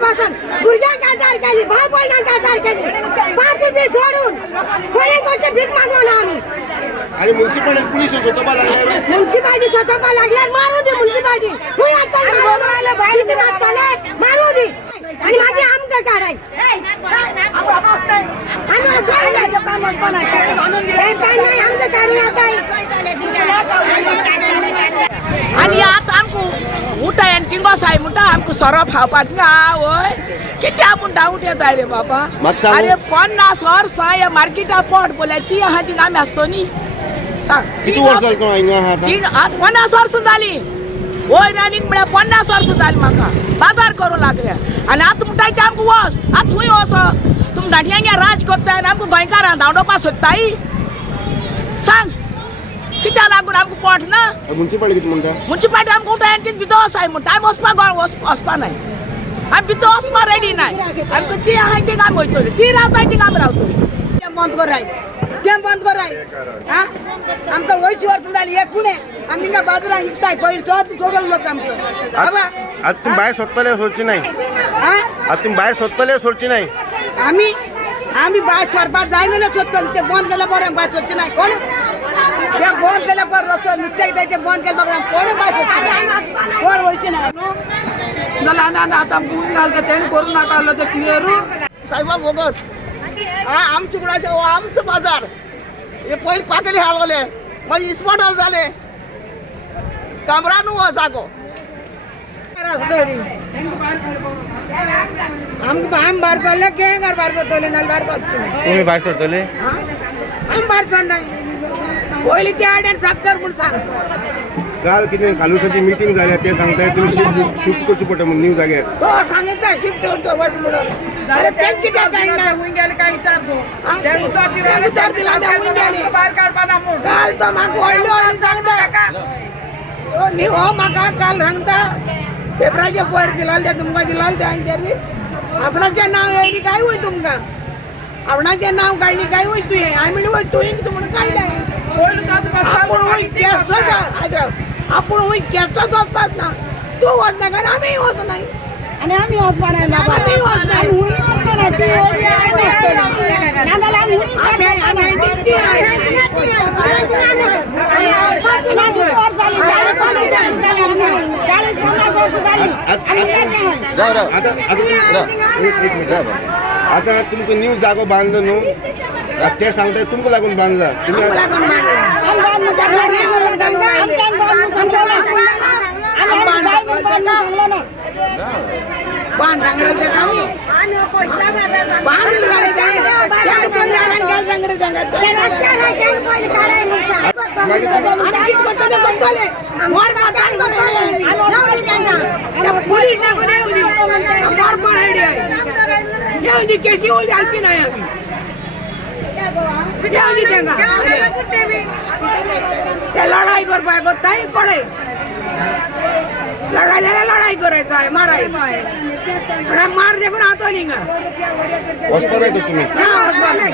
वर्षापासून गुडघ्या चार केली, भाऊ बहिणांचा चार केली, 5 रुपये सोडून कोणी कोणते भीक मागवलं आम्ही. आणि म्युन्सिपालिटी पोलीस स्वतः लागल्यावर म्युन्सिपालिटी स्वतः लागल्यावर मारू दे. म्युन्सिपालिटी मारू दे आणि माझी आमक काढाय आणि आता आमको उठाय आणि टिंगो साय म्हणटा आमको सरप खावपाक गावय कित्या म्हणटा उठयता रे बाबा. अरे 50 वर्स या मार्केटा पड बोल्या ती आहा ती आम्ही असतो नी सांग किती वर्ष झाली 50 वर्स झाली. होय रानिंग म्हळ्यार 50 वर्स झाली म्हाका बाजार करूं लागल्या. आणि आतां म्हणटाय ते आमकां वस आतां खूंय वस तुमी दांडियांगे राज करताय आनी आमकां गोंयकारां धांवडोवपा सोदताय सांग कित्या लागून आमकां पोट ना. म्युन्सिपालिटी कितें म्हणटा म्युन्सिपालिटी आमकां उठाय आनी भितर वसाय म्हणटा आमी वचपाक वचपा नाय आमी भितर वचपा रेडी नाय. आमकां ती आहाय ती आमी वयतली ती रावताय ती आमी रावतली. बंद कराय केम बंद कराय हा आमकां 20 वर्स जाली एक कुणे आमी हिंगा बाजारात विकताय पयलीं चोगल लोक आमकां. आता तुम्ही बाहेर सोदतले सोडची नाही. आता तुम्ही बाहेर सोदतले सोडची नाही. आम्ही बाहेर सरपास जायना ना सोदतले ते बंद केल्या बरं बाहेर सोदचे नाही कोण ते बंद केल्या बरं रस्तो नुसते ते बंद केलं बघा कोण बाहेर सोदचे कोण व्हायचे नाही. जाल्यार आनी आतां आमकां घालता तेणी करूं नाका आसलो तें क्लियरू साहेबा बोगस आमचे कुणाचे आमचं बाजार हे पहिले पाकडी हालवले मागीर इस्पोटार जाले कामरा न्हू हो जागो आमकां आम भायर सरले केंगार भायर सरतले नाल्यार भायर सरचे तुम्ही बाहेर सोडतले आम भायर सरनाय पयलीं त्या आड्यान साफ कर म्हूण सांग. काल कितें कालुसाची मिटींग जाल्या ते सांगताय तुम्ही शिफ्ट करची पडटा म्हणून न्यू जाग्यार. तो सांगितलं शिफ्ट होतो वट म्हणून जाल्यार तें कित्याक जायना गेले काय विचारतो उतार दिला त्या उंग्यानी भायर काडपा ना म्हूण काल तो म्हाका व्हडली सांगता न्ही हो म्हाका काल सांगता पेपराचेर पयर दिलाले ते तुमकां दिलाले ते हांवें आपणाचें नांव येयली काय वय तुमकां आपणाचें नांव काडली काय वय तुवें हांवें म्हणलें वय तुवें म्हणून काडलें आपूण वय केसो आपूण वय केसोच वचपाच ना तूं वचना कारण आमी वचनाय आनी आमी वचपा नाय आमी वचनाय हुंय वचपा ना ती आमी वचना नाजाल्यार आमी आता तुमकां न्यू जागो बांदलो न्हू ते सांगताय तुमकां लागून बांदला तुम्ही केशी घालची नाही आम्ही लढाई करपाक कोत्ताय कोडे लढाई जाल्यार लढाई करायचो आहे माराय मार देखून हातो निघा वचपा नाही तुम्ही ना वचपा नाही